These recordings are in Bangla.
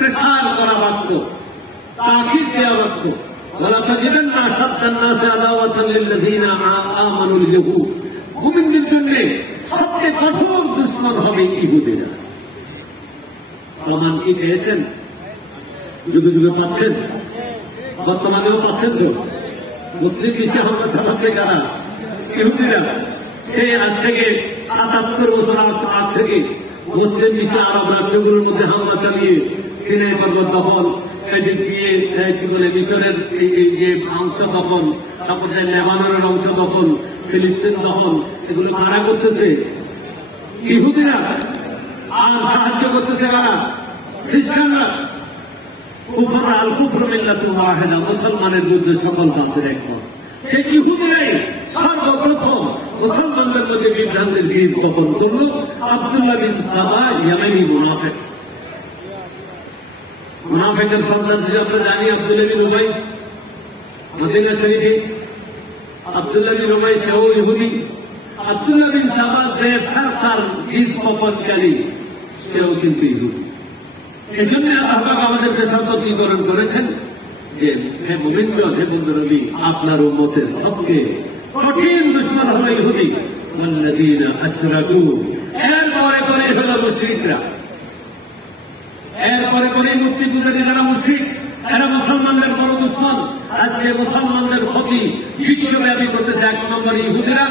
প্রেসার করা বাক্য, তাকিদ দেওয়া বাক্য। ওয়ালা তাজিদান্না আশাদ্দান নাসি আদাওয়াতান লিল্লাযীনা আমানুল ইয়াহুদ, মুমিনদের জন্য সবচেয়ে কঠোর দুশমন হবে ইহুদিরা। প্রমাণ কি পেয়েছেন? যুগে যুগে পাচ্ছেন, বর্তমানেও পাচ্ছেন। তো মুসলিম বিশ্বে হামলা চালাচ্ছে কারা? ইহুদিরা। সে আজ থেকে ৭৭ বছর আগ থেকে মুসলিম বিশ্বে আরব রাষ্ট্রগুলোর মধ্যে হামলা চালিয়ে সিনাই পর্বত দখল, এদিক দিয়ে কি বলে মিশরের যে অংশ দখল, তারপরে লেবাননের অংশ দখল, ফিলিস্তিন দখল, এগুলো কারা করতেছে? ইহুদিরা। আর সাহায্য করতেছে কারা? খ্রিস্টানরা। কুফর আল কুফর মিল্লাতুন ওয়াহিদা, মুসলমানের বিরুদ্ধে সকল কাফের একমত। সেই ইহুদিরাই সর্বপ্রথম মুসলমানদের মধ্যে বিভ্রান্তের বীজ বপন করল। আব্দুল্লাহ বিন সাবা ইয়ামানি মুনাফিক, মুনাফিকের সন্তান যে আমরা জানি আব্দুল্লাহ বিন উবাই, মদিনা শরীফে আব্দুল্লাহ বিন উবাই সেও ইহুদি। আব্দুল্লাহ বিন সাবা যে তার বীজ বপনকারী, সেও কিন্তু ইহুদি। এই জন্য আল্লাহ আমাদেরকে সতর্কীকরণ করেছেন যে হে মুমিনগণ, হে বন্ধু নবী, আপনার উম্মতের সবচেয়ে কঠিন দুশমন হল ইহুদি। ওয়াল্লাযীনা আশরাকু, এরপরে করে হল মুশরিকরা, এরপরে করে মূর্তি পূজারী যারা মুশরিক, এরা মুসলমানদের বড় দুশমন। আজকে মুসলমানদের ক্ষতি বিশ্বব্যাপী করতেছে ১ নম্বরে ইহুদিরা,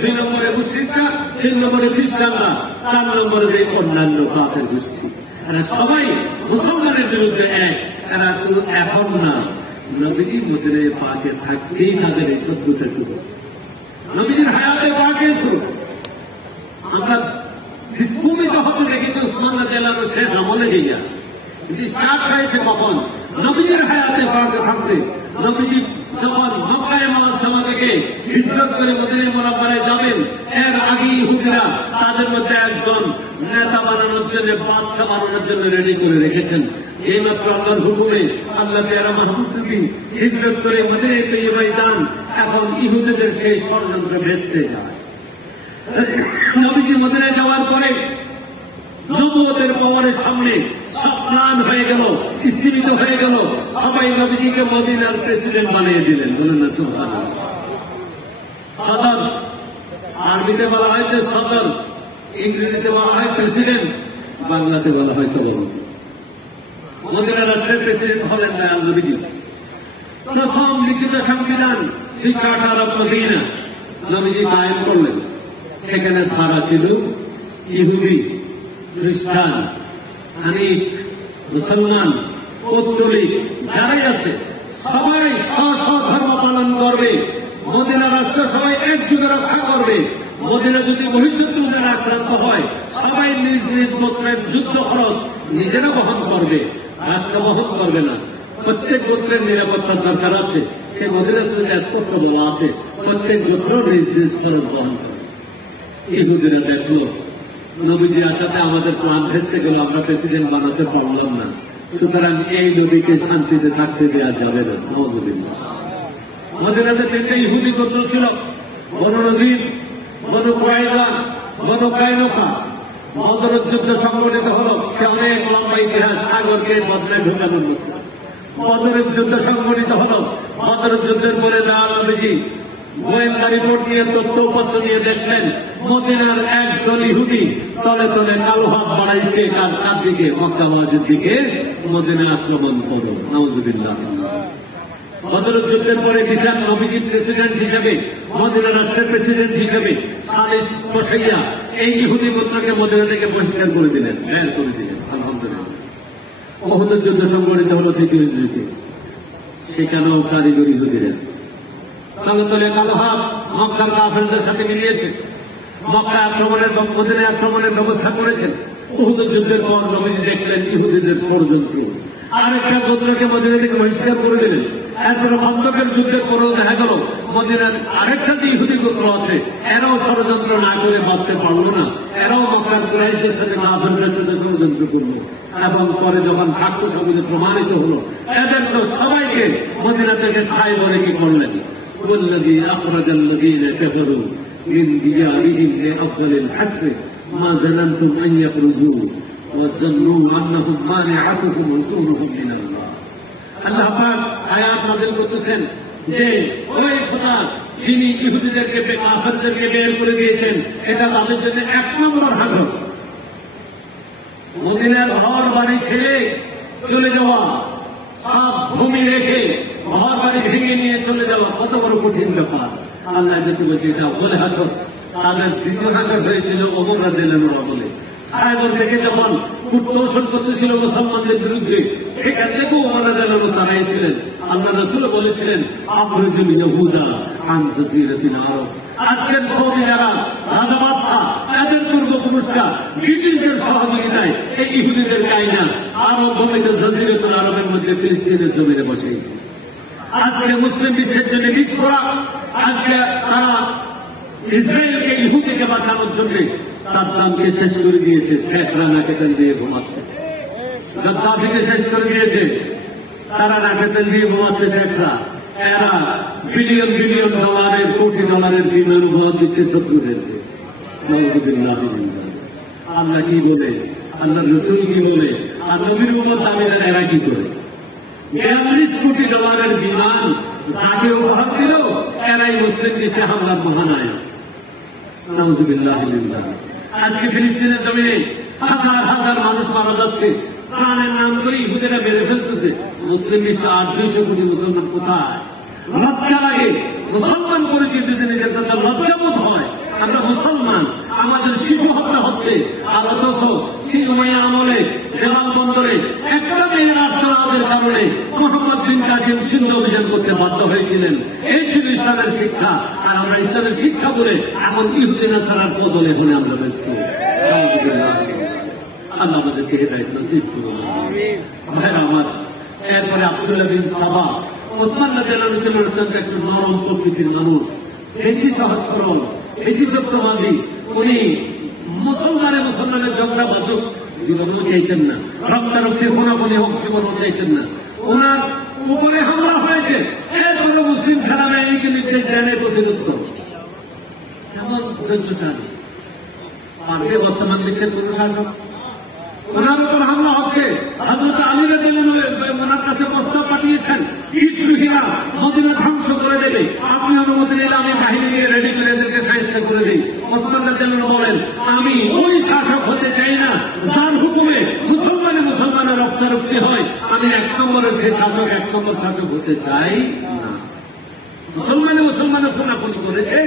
২ নম্বরে মুশরিকরা, ৩ নম্বরে খ্রিস্টানরা, ৪ নম্বরে যে অন্যান্য কাফের গোষ্ঠী। এরা সবাই মুসলমানের বিরুদ্ধে এক। এরা শুধু এখন না, নবীজি মদিনা পাকে থাকতেই তাদের এই শত্রুতা শুরু, নবীজির হায়াতে পাকে শুরু। আমরা বিস্ফোরিত হতে দেখেছি উসমান রাদিয়াল্লাহু আনহু শেষ আমলে গিয়া, কিন্তু স্টার্ট হয়েছে কখন? নবীজির হায়াতে পাকে থাকতে। নবীজি যখন মক্কায়ে মুআজ্জামা থেকে হিজরত করে মদিনা মুনাওয়ারায় যাবেন, এর আগে ইহুদিরা তাদের মধ্যে একজন নেতা বানানোর জন্য, বাদশা বানানোর জন্য রেডি করে রেখেছেন। এইমাত্র আল্লাহর হুকুমে আল্লাহ পেয়ারা মাহমুদ নবী হিজরত করে মদিনায় তৈয়বায় যান, এখন ইহুদিদের সেই ষড়যন্ত্র ভেস্তে যায়। নবীজি মদিনায় যাওয়ার পরে নবুয়তের পাওয়ারের সামনে সব প্রাণ হয়ে গেল, স্থিমিত হয়ে গেল। সবাই নবীজিকে মদিনার প্রেসিডেন্ট বানিয়ে দিলেন। বলেন না সুবহানাল্লাহ। সদর, আরবিতে বলা হয়েছে সদর, ইংরেজিতে বলা হয় প্রেসিডেন্ট, বাংলাতে বলা হয় সভাপতি। মদিনা রাষ্ট্রের প্রেসিডেন্ট হলেন দয়াল নবীজি। প্রথম লিখিত সংবিধান, দি চার্টার অফ মদিনা, নবীজি কায়েম করলেন। সেখানে ধারা ছিল ইহুদি, খ্রিস্টান, হানিফ, মুসলমান, পৌত্তলিক যারাই আছে সবাই স্ব ধর্ম পালন করবে। মদিনা রাষ্ট্র সবাই একযুগে রক্ষা করবে। মদিনা যদি ভবিষ্যতে দ্বারা আক্রান্ত হয়, সবাই নিজ নিজ গোত্রের যুদ্ধ খরচ নিজেরা বহন করবে, রাষ্ট্র বহন করবে না। প্রত্যেক গোত্রের নিরাপত্তার দরকার আছে। সে মদিনা শরীফে স্পষ্ট বলা আছে, প্রত্যেক গোত্র নিজ নিজ খরচ বহন করে। ইহুদিরা দেখলো নবীজি আসাতে আমাদের প্রাণ ভেস্তে গেল, আমরা প্রেসিডেন্ট বানাতে পারলাম না, সুতরাং এই নবীকে শান্তিতে থাকতে দেওয়া যাবে না। নাউযুবিল্লাহ। মদিনাতে 3টে ইহুদি গোত্র ছিল, বনু নযীর, বনু কুরাইযা, বনু কায়নুকা। বদরের যুদ্ধ সংগঠিত হল, সে অনেক লম্বা ইতিহাস, সাগরকে বদলে ঢোকানোর মতো। বদরের যুদ্ধ সংগঠিত হল। বদরের যুদ্ধের পরে দয়াল নবীজি গোয়েন্দা রিপোর্ট নিয়ে, তথ্যপত্র নিয়ে দেখলেন মদিনার একজন ইহুদি তলে তলে কালো হাত বাড়াইছে কার দিকে? মক্কাবাসীর দিকে। মদিনা আক্রমণ করো। নাউযুবিল্লাহ। বদরের যুদ্ধের পরে বিচার নবীজি প্রেসিডেন্ট হিসেবে, মদিনা রাষ্ট্রের প্রেসিডেন্ট হিসেবে সালিশ বসাইয়া এই ইহুদি গোত্রকে মদিনা থেকে বহিষ্কার করে দিলেন, বের করে দিলেন। আলহামদুলিল্লাহ। উহুদের যুদ্ধ সংগঠিত হল 3য় হিজরিতে। সেখানেও কারিগরি ইহুদিরা তলে তলে কালো হাত মক্কার কাফেরদের সাথে মিলিয়েছে, মক্কা আক্রমণের, মদিনায় আক্রমণের ব্যবস্থা করেছেন। উহুদের যুদ্ধের পর নবীজি দেখলেন ইহুদিদের ষড়যন্ত্র, আরেকটা গোত্রকে মদিনা থেকে বহিষ্কার করে দিলেন। এরপরে খন্দকের যুদ্ধের পরেও দেখা গেল মদিনার আরেকটা যে ইহুদি গোত্র আছে, এরাও ষড়যন্ত্র না করে বাঁচতে পারল না, এরাও মক্কার কুরাইশদের সাথে কাফেরদের সাথে ষড়যন্ত্র করল। এবং পরে যখন সাক্ষ্য সমাজে প্রমাণিত হল, এদের তো সবাইকে মদিনা থেকে ঠাই ভরে কি করলেন? والذي أخرج الذين كفروا من ديارهم لأفضل الحسر ما ظننتم أن يخرجوا وظنوا أنهم مانعتهم رسولهم من الله আল্লাহ পাক আয়াত নাযিল করতেছেন যে ওই খোদা যিনি ইহুদিদেরকে কাফেরদেরকে বের করে দিয়েছেন এটা তাদের জন্য এক নম্বর হাসর। মদিনার ঘর বাড়ি ছেড়ে চলে যাওয়া, সব ভূমি রেখে ঘর বাড়ি ভেঙে নিয়ে চলে যাওয়া কত বড় কঠিন ব্যাপার। আল্লাহ এদেরকে বলছে এটা বলে হাসর। তাদের দ্বিতীয় হাসর হয়েছিল ওমর রাদিয়াল্লাহু আনহু বলে খায়বর থেকে যখন কূটকৌশল করতেছিল মুসলমানদের বিরুদ্ধে, সেখান থেকেও ওমর রাদিয়াল্লাহু আনহু তারাই ছিলেন। আল্লাহ রাসূল বলেছিলেন আখরিজুল ইয়াহুদা আন জাজিরাতিল আরব। আজকের সৌদি যারা রাজা বাদশা তাদের পূর্বপুরুষরা ব্রিটিশদের সহযোগিতায় এই ইহুদিদের কায়না আরব ভূমিতে জাজিরাতুল আরবের মধ্যে ফিলিস্তিনের জমিনে বসেছে। আজকে মুসলিম বিশ্বের জন্য বিস্ফোরক। আজকে তারা ইসরায়েলকে ইহুদিকে বাঁচানোর জন্য সাদ্দামকে শেষ করে দিয়েছে, শেখরা নাকে তেল দিয়ে ঘুমাচ্ছে। গাদ্দাফিকে শেষ করে দিয়েছে, তারা নাকে তেল দিয়ে ঘুমাচ্ছে শেখরা। এরা বিলিয়ন বিলিয়ন ডলারের কোটি ডলারের বিমান উপহার দিচ্ছে শত্রুদেরকে। আল্লাহ কি বলে, আল্লাহ রসুল কি বলে, আর নবীর উম্মত দাবিদার এরা কি করে? 42 কোটি ডলারের বিমান তাকে উপহার দিল, এরাই মুসলিম দেশে হামলার মহানায়ক। নাউযুবিল্লাহি মিন যালিক। আজকে ফিলিস্তিনের জমিনে হাজার হাজার মানুষ মারা যাচ্ছে, প্রাণের নাম করে ইহুদিরা মেরে ফেলতেছে। মুসলিম বিশ্ব 800 কোটি মুসলমান কোথায়? লজ্জা লাগে। মুসলমান পরিচিতি নিজের কাছে লজ্জাবোধ হয়। আমরা মুসলমান, আমাদের শিশু হত্যা হচ্ছে, আর অথচ সিংহমাইয়া আমলে বিমানবন্দরে একটা মেয়ের আত্মনাদের কারণে মোহাম্মদ বিন কাসিম সিন্ধু অভিযান করতে বাধ্য হয়েছিলেন। এই ছিল ইসলামের শিক্ষা। আর আমরা ইসলামের শিক্ষা করে এখন ইহুদি নাসারার বদলে হলে আমরা ব্যস্ত। আল্লাহ আমাদেরকে হেদায়েত নসিব করুন। ভাইরা আমার, এরপরে আব্দুল্লাহ বিন সাবা, ওসমান রাদিয়াল্লাহু আনহু ছিলেন অত্যন্ত একটু নরম প্রকৃতির মানুষ, বেশি সহজ সরল, বেশি সত্যবাদী। উনি মুসলমানের ঝগড়া বাজুক জীবনও চাইতেন না, রক্তারক্তি খুনাখুনি হোক জীবনও চাইতেন না। ওনার উপরে হামলা হয়েছে, এরপরে মুসলিম সেনাবাহিনীকে নির্দেশ দেন প্রতিরোধ করো। কেমন ধৈর্যশালী পারবে বর্তমান দেশের কোন শাসক? ওনার উপর হামলা হচ্ছে। হযরত আলী রাদিয়াল্লাহু আনহু ওনার কাছে প্রস্তাব পাঠিয়েছেন, বিদ্রোহীরা মদিনা ধ্বংস করে দেবে, আপনি অনুমতি নিলে আমি বাহিনী নিয়ে রেডি করে এদেরকে সাহায্য করে দিই। ওসমান রাদিয়াল্লাহু আনহু বলেন, আমি ওই শাসক হতে চাই না যার হুকুমে মুসলমানের রক্তারক্তি হয়। আমি 1 নম্বরের সেই শাসক, 1 নম্বর শাসক হতে চাই না। মুসলমানের খুনাখুনি করেছে,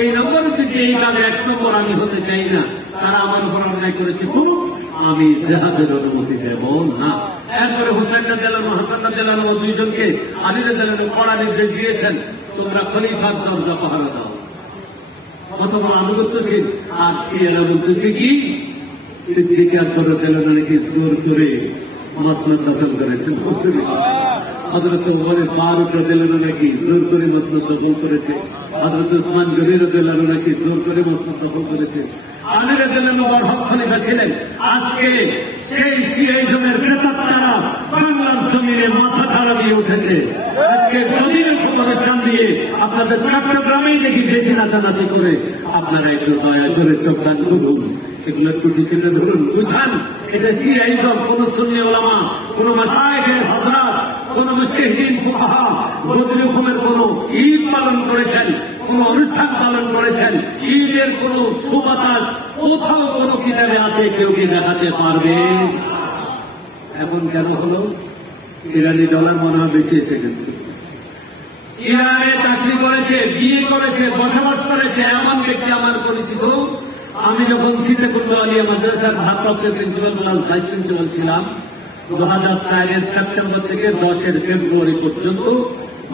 এই নম্বরের দিকে এই কাজে 1 নম্বর আমি হতে চাই না। তারা আমার উপর অন্যায় করেছে, খুব আমি জেহাদের অনুমতি দেব না। এরপরে হুসাইন রাদিয়াল্লাহু আনহু, হাসান রাদিয়াল্লাহু আনহু দুইজনকে আলী রাদিয়াল্লাহু আনহু কড়া নির্দেশ দিয়েছেন, তোমরা খলিফার দরজা পাহারা দাও। কত বড় আনুগত্যশীল। আর শিয়ারা বলতেছে কি, সিদ্দিক আকবর রাদিয়াল্লাহু আনহু জোর করে মাসনদ দখল করেছেন। হযরত ওমর ফারুক রাদিয়াল্লাহু আনহু নাকি জোর করে মাসনদ দখল করেছে। হযরত উসমান গনি রাদিয়াল্লাহু আনহু নাকি জোর করে মাসনদ দখল করেছে। আলী রাদিয়াল্লাহু আনহু হক খলিফা ছিলেন। আজকে সেই শিয়াইজমের প্রেতাত্মারা বাংলার জমিনে মাথা ছাড়া দিয়ে উঠেছে। আজকে গদির প্রতিষ্ঠান দিয়ে আপনাদের চট্টগ্রামেই দেখি বেশি নাচানাচি করে। আপনারা একটু দয়া করে চোখদান করুন, এগুলো টুটি চিহ্ন ধরুন, বুঝান এটা শিয়াইজম। কোন সুন্নি ওলামা, কোন মাশায়েখের হযরত, কোন মুজতাহিদিন ফুকাহা বদরি হুকুমের কোন ঈদ পালন করেছেন, কোন অনুষ্ঠান পালন করেছেন, ঈদের কোন সুবাতাস কোথাও কোন কিতাবে আছে কেউ কি দেখাতে পারবে? এখন কেন হলো? ইরানি ডলার মনে হয় বেশি এসে গেছে। ইরানে চাকরি করেছে, বিয়ে করেছে, বসবাস করেছে এমন ব্যক্তি আমার পরিচিত। আমি যখন সিদ্দিকুল্লাহ আলিয়া মাদ্রাসার ভারপ্রাপ্ত প্রিন্সিপাল ভাইস প্রিন্সিপাল ছিলাম 2004 সেপ্টেম্বর থেকে 10 ফেব্রুয়ারি পর্যন্ত,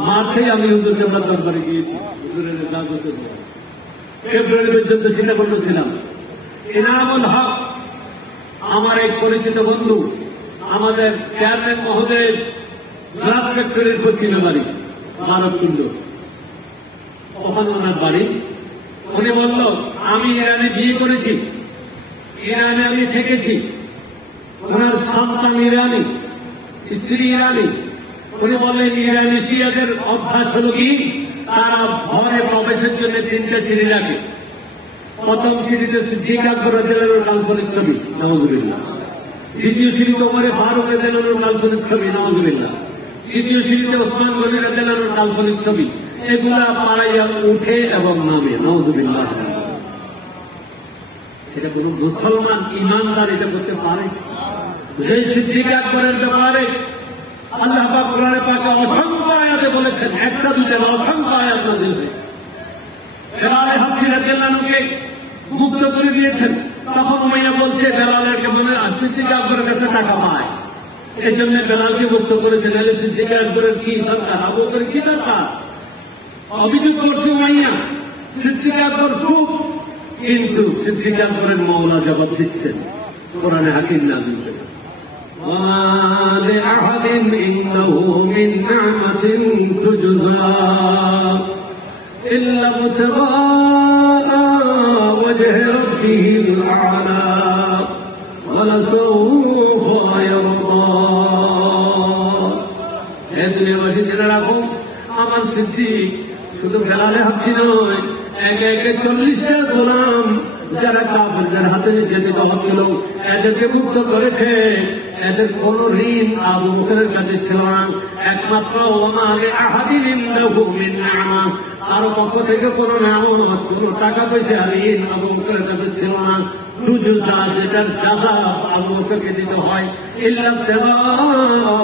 মার্চে আমি হুজুর কেবলার দরবারে গিয়েছি। হুজুরের ইজাজতে ফেব্রুয়ারি পর্যন্ত সিদ্দিকুল্লাহ ছিলাম। ইনামুল হক আমার এক পরিচিত বন্ধু, আমাদের চেয়ারম্যান মহোদয়ের গ্লাস ফ্যাক্টরির পশ্চিমে বাড়ি মানবকুণ্ড, ওখানে ওনার বাড়ি। উনি বলল, আমি ইরানে বিয়ে করেছি, ইরানে আমি থেকেছি, ওনার সন্তান ইরানি, স্ত্রী ইরানি। উনি বললেন ইরানি শিয়াদের অভ্যাস হল কি, তারা ঘরে প্রবেশের জন্য 3টে সিঁড়ি রাখে। প্রথম সিঁড়িতে সিদ্দিক আকবর রাদিয়াল্লাহু আনহুর নাম করে ছবি, নাউযুবিল্লাহ। দ্বিতীয় সিঁড়িতে ওমরে ফারুক রাদিয়াল্লাহু আনহুর কাল্পনিক ছবি, নাউযুবিল্লাহ। তৃতীয় সিঁড়িতে ওসমান গনি রাদিয়াল্লাহু আনহুর কাল্পনিক ছবি। এগুলা পাড়াইয়া উঠে এবং নামে, নাউযুবিল্লাহ। এটা কোন মুসলমান ইমানদার এটা করতে পারে? যে সিদ্দিক আকবরের ব্যাপারে আল্লাহ পাক কোরআনে পাকে অসংখ্য আয়াতে বলেছেন, একটা দুইটা অসংখ্য আয়াত নাযিল হয়েছে। বেলাল হাবশী রাদিয়াল্লাহু আনহুকে মুক্ত করে দিয়েছেন, তখন উমাইয়া বলছে বেলালের মনে সিদ্দিক আকবরের কাছে টাকা পায়, এই জন্য বেলালকে মুক্ত করেছেন। তাহলে সিদ্দিক আকবরের কি দরকার, আবু বকরের কি দরকার? অভিযোগ করছে উমাইয়া, সিদ্দিক আকবর চুপ, কিন্তু সিদ্দিক আকবরের মওলা জবাব দিচ্ছেন কোরআনে হাকিম নাযিল করে, وَمَا لِأَحَدٍ عِندَهُ مِن نِّعْمَةٍ تُجْزَىٰ إِلَّا ابْتِغَاءَ وَجْهِ رَبِّهِ الْأَعْلَىٰ وَلَسَوْفَ يَرْضَىٰ। হে দুনিয়াবাসী, জেনে রাখো, আমার সিদ্দিক শুধু বেলালে হাবশী নয়, একে একে 40টা গোলাম যারা কাফেরদের হাতে নির্যাতিত হচ্ছিল এদেরকে মুক্ত করেছে। এদের কোন ঋণ আবু বকরের কাছে ছিল না, একমাত্র ওমা লিআহাদিন ইনদাহু মিন নি'মা, তার পক্ষ থেকে কোন নিয়ামত, কোন টাকা পয়সা ঋণ আবু বকরের কাছে ছিল না। তুজজা, যেটার সাজা আবু বকরকে দিতে হয়, ইল্লা ইবতিগাআ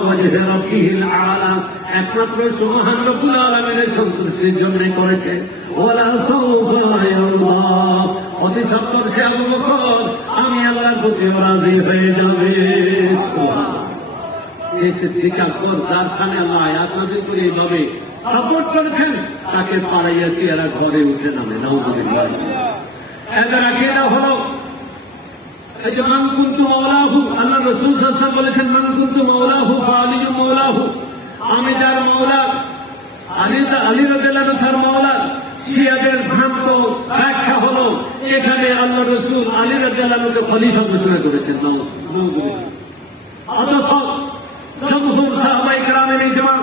ওয়াজহি রাব্বিহিল আ'লা, একমাত্র সুবহান রব্বুল আলামিনের সন্তুষ্টির জন্য করেছে। ওয়ালা সাওফা ইয়ারদা, অতি সত্বর সে আবু বকর আমি আল্লাহর প্রতি রাজি হয়ে যাবে। এই সিদ্দিক আকবর যার সামনে আল্লাহ আয়াত নাযিল করে এইভাবে সাপোর্ট করেছেন, তাকে পাড়াইয়া এরা ঘরে উঠে নামে, নাউযুবিল্লাহ। এদের আকীদা হলো এই যে মান কুনতু মাওলাহু, আল্লাহ রাসূল সাল্লাল্লাহু আলাইহি ওয়াসাল্লাম বলেছেন মান কুনতু মাওলাহু ফাআলিয়ু মাওলাহু, আমি যার মাওলা, আলী রাদিয়াল্লাহু আনহু তার মাওলা। শিয়াদের ভ্রান্ত ব্যাখ্যা হলো এখানে আল্লাহ রাসূল আলী রাদিয়াল্লাহু আনহুকে খলিফা ঘোষণা করেছেন, নাউযুবিল্লাহ। অথচ জমহুর সাহাবায়ে কেরামের ইজমা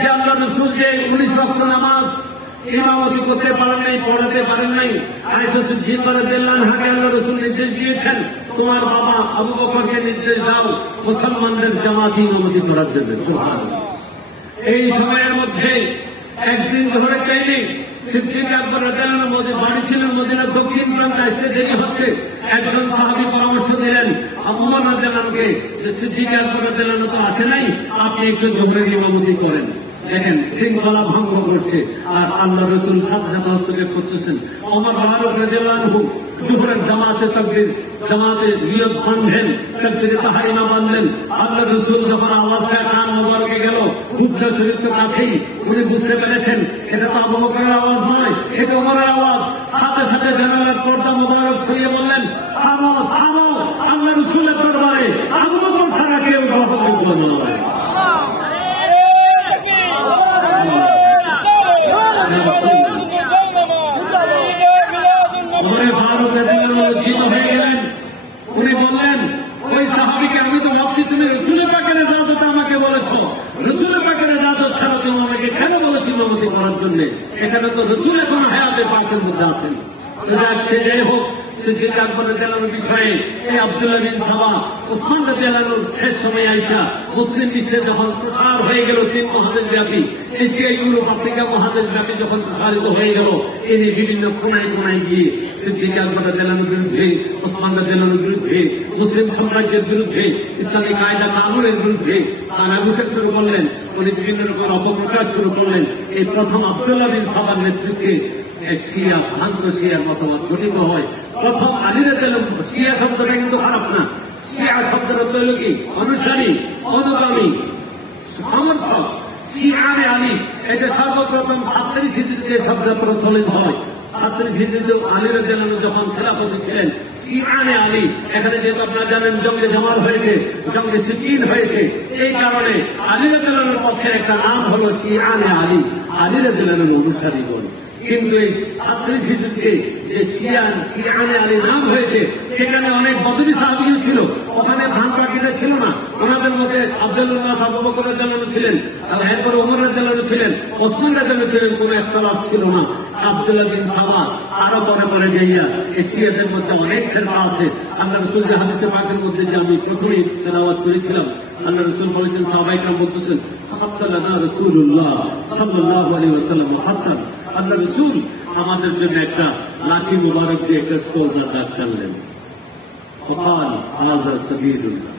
যে আল্লাহ রাসূল যে 19 ওয়াক্ত নামাজ ইমামতি করতে পারেন নাই, পড়াতে পারেন নাই, আয়েশা সিদ্দিকা রাদিয়াল্লাহু আনহাকে আল্লাহ রাসূল নির্দেশ দিয়েছেন তোমার বাবা আবু বকরকে নির্দেশ দাও মুসলমানদের জামাতে ইমামতি করার জন্য। সুবহানাল্লাহ। এই সময়ের মধ্যে একদিন ধরে টাইমে সিদ্দিক আকবর রাদিয়াল্লাহু আনহু বাড়ি ছিলেন মদিনার দক্ষিণ প্রান্তে, আসতে দেরি হচ্ছে। একজন সাহাবী পরামর্শ দিলেন আবু বকর রাদিয়াল্লাহু আনহুকে যে সিদ্দিক আকবর রাদিয়াল্লাহু আনহু তো আসে নাই, আপনি একটু জোহরের ইমামতি করেন। দেখেন শৃঙ্খলা ভঙ্গ করছে, আর আল্লাহ রাসূল সাথে সাথে হস্তক্ষেপ করতেছেন। ওমর ফারুক রাদিয়াল্লাহু আনহু দুপুরের জামাতে তাকবীর, জামাতে নিয়ত বাঁধলেন, তাকবীরে তাহরিমা বাঁধলেন। আল্লাহ রাসূল যখন আওয়াজটা কান মোবারকে গেল, হুজরা শরীফ তো কাছেই, উনি বুঝতে পেরেছেন এটা তো আবু বকরের আওয়াজ নয়, এটা ওমরের আওয়াজ। সাথে সাথে জানালার পর্দা মোবারক ছড়িয়ে বললেন থামো থামো, আল্লাহ রাসূলের দরবারে আবু বকর ছাড়া কেউ গ্রহণযোগ্য নয়। উনি বললেন ওই সাহাবীকে, আমি তো ভাবছি তুমি রাসূলের পাকের ইজাজত আমাকে বলেছ, রাসূলের পাকের ইজাজত ছাড়া তুমি আমাকে কেন বলেছ ইমামতি করার জন্য? এখানে তো রাসূল এখন হায়াতে পাকের মধ্যে আছেন। সে যাই হোক, সিদ্দিক আকবর রাদিয়াল্লাহু আনহুর বিষয়ে এই আব্দুল্লাহ বিন সাবা, ওসমান রাদিয়াল্লাহু আনহুর শেষ সময় আইসা মুসলিম বিশ্বে যখন প্রসার হয়ে গেল 3 মহাদেশ ব্যাপী, এশিয়া, ইউরোপ, আফ্রিকা মহাদেশ ব্যাপী যখন প্রসারিত হয়ে গেল, তিনি বিভিন্ন কোনায় কোনায় গিয়ে সিদ্দিক আকবর রাদিয়াল্লাহু আনহুর বিরুদ্ধে, ওসমান রাদিয়াল্লাহু আনহুর বিরুদ্ধে, মুসলিম সাম্রাজ্যের বিরুদ্ধে, ইসলামী কায়দা কানুনের বিরুদ্ধে তারা ঘোষণা শুরু করলেন। উনি বিভিন্ন রকম অপপ্রচার শুরু করলেন। এই প্রথম আব্দুল্লাহ বিন সাবার নেতৃত্বে শিয়া, ভ্রান্ত শিয়ার মতামত গঠিত হয়। প্রথম আলী রাদিয়াল্লাহু আনহু, শিয়া শব্দটা কিন্তু খারাপ না, শিয়া শব্দের অর্থ হল কি অনুসারী, অনুগামী, সমর্থক। শিয়ারে আলী, এটা সর্বপ্রথম 37 হিজরিতে শব্দ প্রচলিত হয়। 37 হিজরিতে আলী রাদিয়াল্লাহু আনহু যখন খেলাফতে ছিলেন, শিয়ারে আলী, এখানে যেহেতু আপনারা জানেন জঙ্গে জামাল হয়েছে, জঙ্গে সিফিন হয়েছে, এই কারণে আলী রাদিয়াল্লাহু আনহুর পক্ষের একটা নাম হলো শিয়ারে আলী, আলী রাদিয়াল্লাহু আনহুর অনুসারী বল। কিন্তু এই ছাত্রী যুদ্ধে যে শিয়ানে আলী নাম হয়েছে, সেখানে অনেক বদরি সাহাবীও ছিল, ওখানে ভ্রান্ত আকীদা ছিল না। ওনাদের মধ্যে আব্দুল্লাহ আবু বকর রাদিয়াল্লাহু আনহু ছিলেন, এরপরে ওমর রাদিয়াল্লাহু আনহু ছিলেন, ওসমান রাদিয়াল্লাহু আনহু ছিলেন, কোনো একতলাফ ছিল না। আব্দুল্লাহ বিন সাবা আরো পরে পরে যাইয়া এই শিয়াদের মধ্যে অনেক ফেরকা আছে। আল্লাহ রাসূল যে হাদিসে পাকের মধ্যে যে আমি প্রথমেই তেলাওয়াত করেছিলাম, আল্লাহ রাসূল বলেছেন, সাহাবায়ে কেরাম বলতেছেন, হাত্তা লানা রাসূলুল্লাহ সাল্লাল্লাহু আলাইহি ওয়াসাল্লাম হাত্তা, আল্লাহ রাসূল আমাদের জন্য একটা লাঠি মুবারক দিয়ে একটা সোজা দাগ টানলেন। ওয়াকাল হাযা সাবিলুল্লাহ,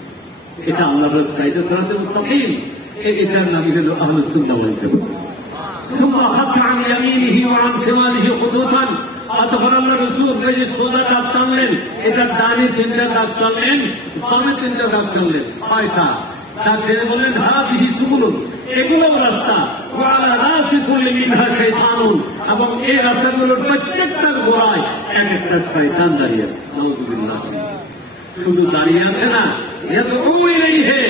এটা আল্লাহর রাস্তা, এটা সিরাতুল মুস্তাকিম, এটার নামই হলো আহলুস সুন্নাহ ওয়াল জামাত। সুম্মা হাত্তা আন ইয়ামিনিহি ওয়া আন শিমালিহি খুদুতান, অতঃপর আল্লাহ রাসূল এই যে সোজা দাগ টানলেন, এটার ডানে 3টা দাগ টানলেন, বামে 3টা দাগ টানলেন, 6টা দাগ টেনে বললেন, হাযিহি সুবুলুন, এগুলো রাস্তা, ওয়া আলা রাসি কুল্লি মিনহা শাইতানুন, এবং এই রাস্তাগুলোর প্রত্যেকটার গোড়ায় এক একটা শয়তান দাঁড়িয়ে আছে। নাউযুবিল্লাহ। শুধু দাঁড়িয়ে আছে না, ইয়াদউ ইলাইহি,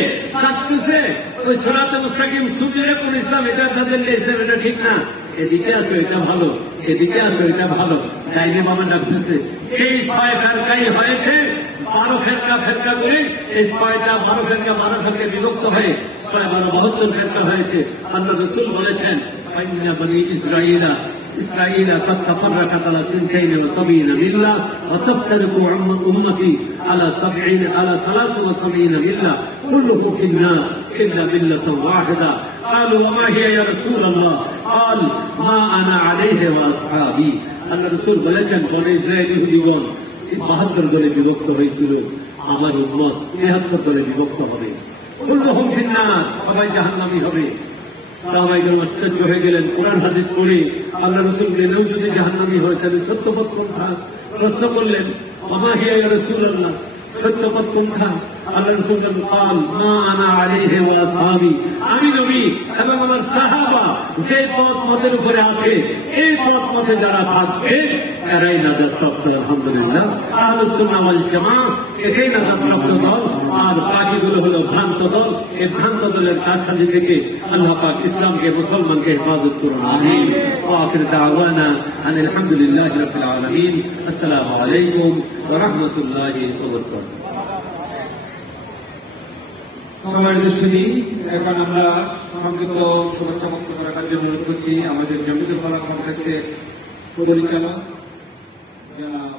ডাকতেছে। ওই সিরাতুল মুস্তাকিম সুবিরে কোন ইসলাম, এটা তাদের ইসলাম, এটা ঠিক না, এদিকে আসো এটা ভালো, এদিকে আসো এটা ভালো, ডাইনে বামে ডাকতেছে। সেই 6 ফেরকাই হয়েছে 12 ফেরকা করে, এই 6টা 12 ফেরকা বিভক্ত হয়ে 6 12 72 ফেরকা হয়েছে। আল্লাহ রাসূল বলেছেন, ফাইন্না বনি إسرائيل قد تفرقت على 72 ملة وتفترق أمتي على 73 ملة كله في النار إلا ملة واحدة قالوا وما هي يا رسول الله قال ما أنا عليه وأصحابي। আল্লাহ রাসূল বলেছেন, বনি ইসরাইল ইহুদিগণ 72 দলে বিভক্ত হয়েছিল, আমার উম্মত 73 দলে বিভক্ত হবে। কুল্লুহুম ফিন্নার, সবাই জাহান্নামী হবে। সাহাবায়ে কেরাম আশ্চর্য হয়ে গেলেন, কোরআন হাদিস পড়ে আল্লাহ রাসূল বলেন, যদি জাহান্নামী হয় তাহলে সত্যপথ কোনটা? প্রশ্ন করলেন, ওমা হিয়া ইয়া রাসূলুল্লাহ, সত্যপথ কোনটা? আল্লাহ রাসূল বলেন, কাল মা আনা আলাইহি ওয়া আসহাবি, আমি নবী এবং আমার সাহাবা যে পথ মতের উপরে আছে, এই পথ মতে যারা থাকবে এরাই নাজাত প্রাপ্ত। আলহামদুলিল্লাহ, আহলুস সুন্নাহ ওয়াল জামাত এটাই নাজাত প্রাপ্ত দল, আর বাকিগুলো হলো ভ্রান্ত দল। এই ভ্রান্ত দলের কারসাজি থেকে আল্লাহ পাক ইসলামকে, মুসলমানকে হেফাজত করুন, আমিন। ওয়া আখির দাওয়ানা আনিল হামদুলিল্লাহি রাব্বিল আলামিন। আসসালামু আলাইকুম ওয়া রাহমাতুল্লাহি ওয়া বারাকাতুহু। সম্মানিত সুধী, এখন আমরা সংক্ষিপ্ত শুভেচ্ছা বক্তব্য রাখার জন্য অনুরোধ করছি আমাদের জমিয়তুল ফালাহ কমপ্লেক্সের পরিচালক জনাব